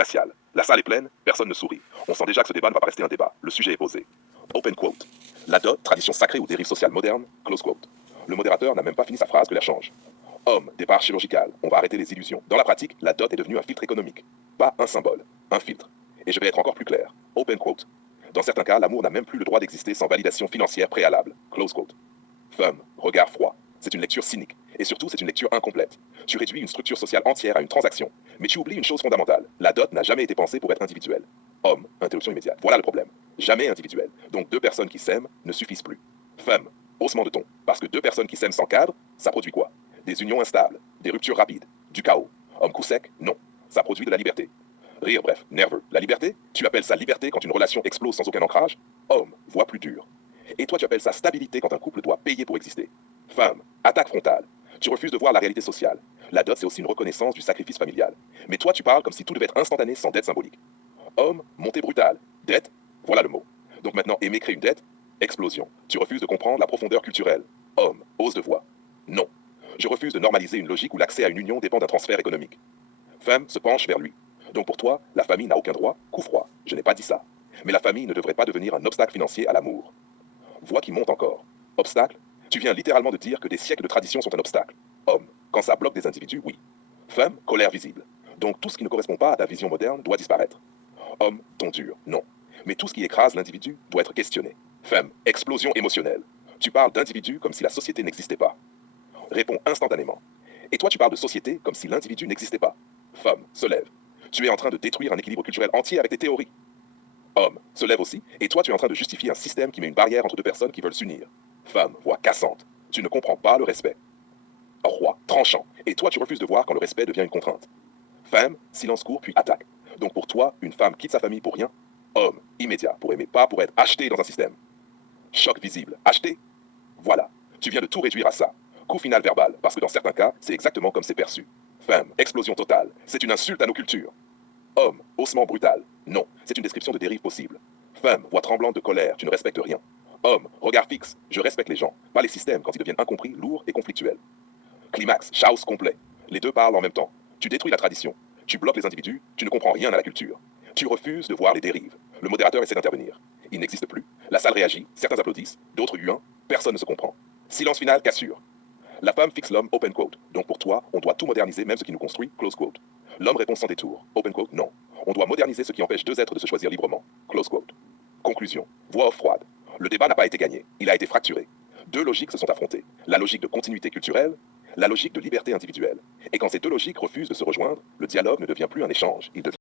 glacial. La salle est pleine, personne ne sourit. On sent déjà que ce débat ne va pas rester un débat. Le sujet est posé. Open quote. La dot, tradition sacrée ou dérive sociale moderne, close quote. Le modérateur n'a même pas fini sa phrase que l'air change. Homme, départ chirurgical, on va arrêter les illusions. Dans la pratique, la dot est devenue un filtre économique. Pas un symbole, un filtre. Et je vais être encore plus clair. Open quote. Dans certains cas, l'amour n'a même plus le droit d'exister sans validation financière préalable. Close quote. Femme, regard froid. C'est une lecture cynique. Et surtout, c'est une lecture incomplète. Tu réduis une structure sociale entière à une transaction. Mais tu oublies une chose fondamentale. La dot n'a jamais été pensée pour être individuelle. Homme, interruption immédiate. Voilà le problème. Jamais individuel. Donc deux personnes qui s'aiment ne suffisent plus. Femme, haussement de ton. Parce que deux personnes qui s'aiment sans cadre, ça produit quoi? Des unions instables, des ruptures rapides, du chaos. Homme coup sec, non. Ça produit de la liberté. Rire, bref, nerveux. La liberté? Tu appelles ça liberté quand une relation explose sans aucun ancrage? Homme, voix plus dure. Et toi, tu appelles ça stabilité quand un couple doit payer pour exister. Femme, attaque frontale. Tu refuses de voir la réalité sociale. La dot, c'est aussi une reconnaissance du sacrifice familial. Mais toi, tu parles comme si tout devait être instantané sans dette symbolique. Homme, montée brutale. Dette, voilà le mot. Donc maintenant, aimer crée une dette? Explosion. Tu refuses de comprendre la profondeur culturelle. Homme, hausse de voix. Non. Je refuse de normaliser une logique où l'accès à une union dépend d'un transfert économique. Femme se penche vers lui. Donc pour toi, la famille n'a aucun droit? Coup froid. Je n'ai pas dit ça. Mais la famille ne devrait pas devenir un obstacle financier à l'amour. Voix qui monte encore. Obstacle? Tu viens littéralement de dire que des siècles de tradition sont un obstacle. Homme, quand ça bloque des individus, oui. Femme, colère visible. Donc tout ce qui ne correspond pas à ta vision moderne doit disparaître. Homme, ton dur, non. Mais tout ce qui écrase l'individu doit être questionné. Femme, explosion émotionnelle. Tu parles d'individu comme si la société n'existait pas. Réponds instantanément. Et toi, tu parles de société comme si l'individu n'existait pas. Femme, se lève. Tu es en train de détruire un équilibre culturel entier avec tes théories. Homme, se lève aussi, et toi tu es en train de justifier un système qui met une barrière entre deux personnes qui veulent s'unir. Femme, voix cassante. Tu ne comprends pas le respect. Roi, tranchant. Et toi tu refuses de voir quand le respect devient une contrainte. Femme, silence court puis attaque. Donc pour toi, une femme quitte sa famille pour rien? Homme, immédiat, pour aimer, pas pour être acheté dans un système. Choc visible, acheté? Voilà. Tu viens de tout réduire à ça. Coup final verbal, parce que dans certains cas, c'est exactement comme c'est perçu. Femme, explosion totale. C'est une insulte à nos cultures. Homme, haussement brutal. Non, c'est une description de dérive possible. Femme, voix tremblante de colère, tu ne respectes rien. Homme, regard fixe, je respecte les gens, pas les systèmes quand ils deviennent incompris, lourds et conflictuels. Climax, chaos complet. Les deux parlent en même temps. Tu détruis la tradition. Tu bloques les individus, tu ne comprends rien à la culture. Tu refuses de voir les dérives. Le modérateur essaie d'intervenir. Il n'existe plus. La salle réagit, certains applaudissent, d'autres huant, personne ne se comprend. Silence final, cassure. La femme fixe l'homme, open quote. Donc pour toi, on doit tout moderniser, même ce qui nous construit, close quote. L'homme répond sans détour, open quote, non. On doit moderniser ce qui empêche deux êtres de se choisir librement, close quote. Conclusion, voix off froide. Le débat n'a pas été gagné, il a été fracturé. Deux logiques se sont affrontées. La logique de continuité culturelle, la logique de liberté individuelle. Et quand ces deux logiques refusent de se rejoindre, le dialogue ne devient plus un échange, il devient